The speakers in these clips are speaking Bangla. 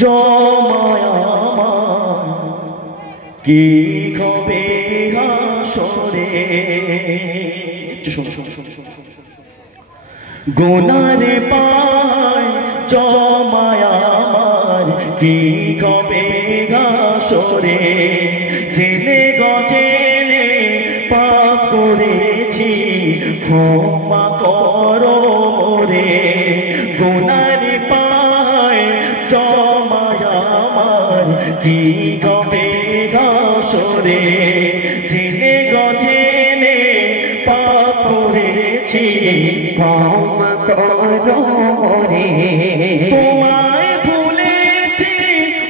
জমায় আমার কি হবে হাসরে। একটু শোনো শোনো শোনো শোনো গুনারে পায় জমায় আমার কি হবে হাসরে। জেলে গজেলে পাপ করেছি ক্ষমা করো মোরে। গুনারে পায় জমায় আমার কি হবে হাসরে। জেলে গজেলে পাপ করেছি ক্ষমা করো মোরে। তোমায় ভুলেছি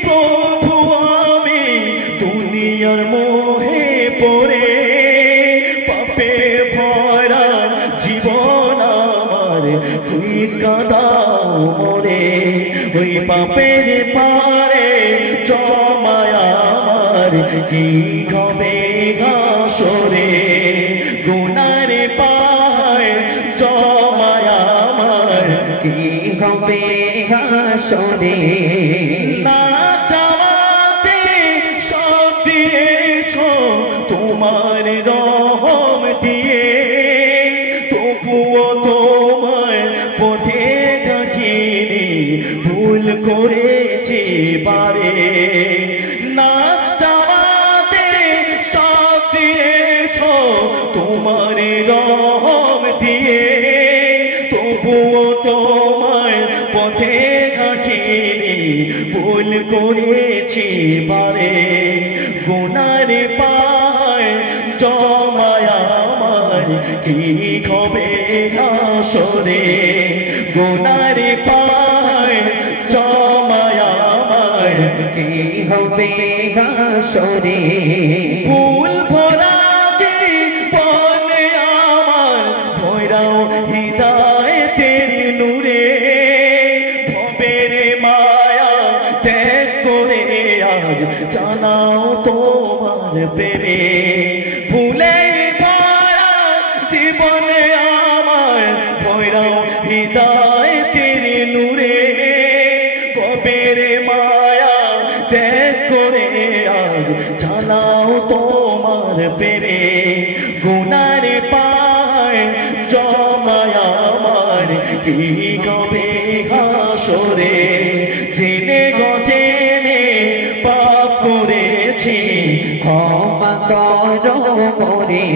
প্রভু আমি দুনিয়ার মোহে পড়ে। পাপে ভরা জীবন আমার তুই কাঁদাও মোরে। ওই পাপের পারে জমায় আমার কি হবে হাসরে। গুনার পায় জমায় আমার কি হবে হাসরে। না চাওয়াতে সব দিয়েছো তোমার রহম দিয়ে। তবুও তোমার পথে কাটিনি ভুল করেছি বারে। না চাওয়াতে সব দিয়েছো তোমার রহম দিয়ে। তবুও তোমার পথে কাটিনি ভুল করেছি বারে। গুনার পায় জমায় আমার কি হবে হাসরে। গুনার পায় জমায় আমার কি হবে হাসরে। ফুল ভরা জীবনে আমার ভরাও হৃদয়ের নূরে। ভবের মায়া ত্যাগ করে আজ জানাও তোমার প্রেমে। ফুলে ভরা জীবনে আমার ভরাও হৃদয়ের নূরে। ভবের মায়া ত্যাগ করে আজ জানাও তোমার প্রেমে। গুনার পায় জমায় আমার কি হবে হাসরে। জেনে গজেনে পাপ করেছি ক্ষমা করো মোরে।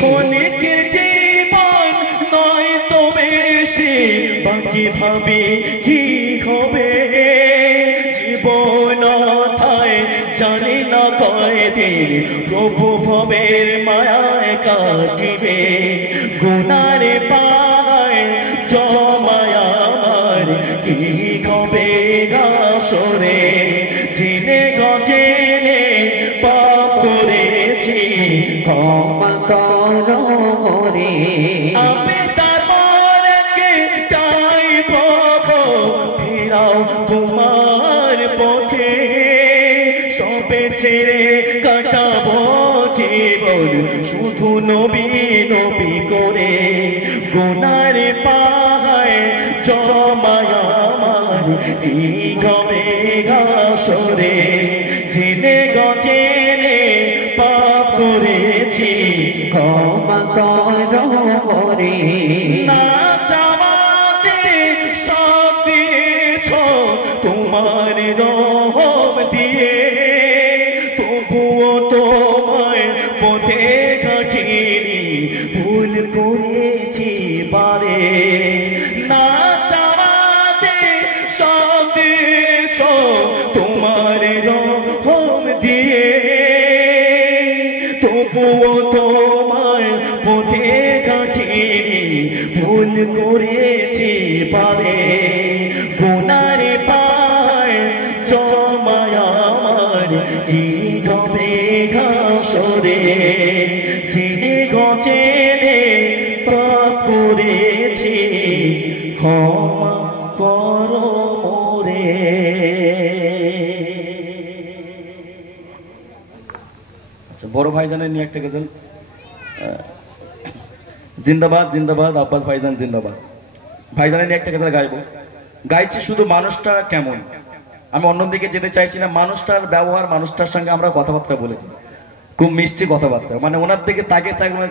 ক্ষণিকের জীবন নয় তো বেশি বাকি ভাবি কি হবে। জীবন থায় জানি না কয়দিন প্রভু ভবের মায়ায় কাটিবে। গুনার পায় জমায় আমার কি হবে হাসরে। জেনে গজেনে পাপ করেছি ক্ষমা করো মোরে। আমি তারপর একটাই পথ ফেরাও তোমার পথে। সবে ছেড়ে কাটাবো জীবন শুধু নবী নবী করে। গুনার পায় জমায় আমার কি হবে হাসরে। জেনে গজেনে পাপ করেছি ক্ষমা করো মোরে। না চাওয়াতে সব দিয়েছো তোমার রহম দিয়ে। তবুও তোমার পথে কাটিনি ভুল করেছি বারে। না চাওয়াতে সব দিয়েছো তোমার রহম দিয়ে। তবুও তোমার পথে কাটিনি ভুল করেছি বারে। গুনার পায় জমায় আমার কি হবে হাসরে। জেনে গজেনে পাপ করেছি ক্ষমা করো মোরে। আচ্ছা বড় ভাইজানের নিয়ে একটা গজল। জিন্দাবাদ জিন্দাবাদ আব্বাস ভাইজান জিন্দাবাদ। ভাইজানের নিয়ে একটা গজল গাইবো। গাইছি শুধু মানুষটা কেমন। আমি অন্যদিকে যেতে চাইছি না। মানুষটার ব্যবহার, মানুষটার সঙ্গে আমরা কথাবার্তা বলেছি, খুব মিষ্টি কথাবার্তা, মানে ওনার দিকে তাকিয়ে থাকলে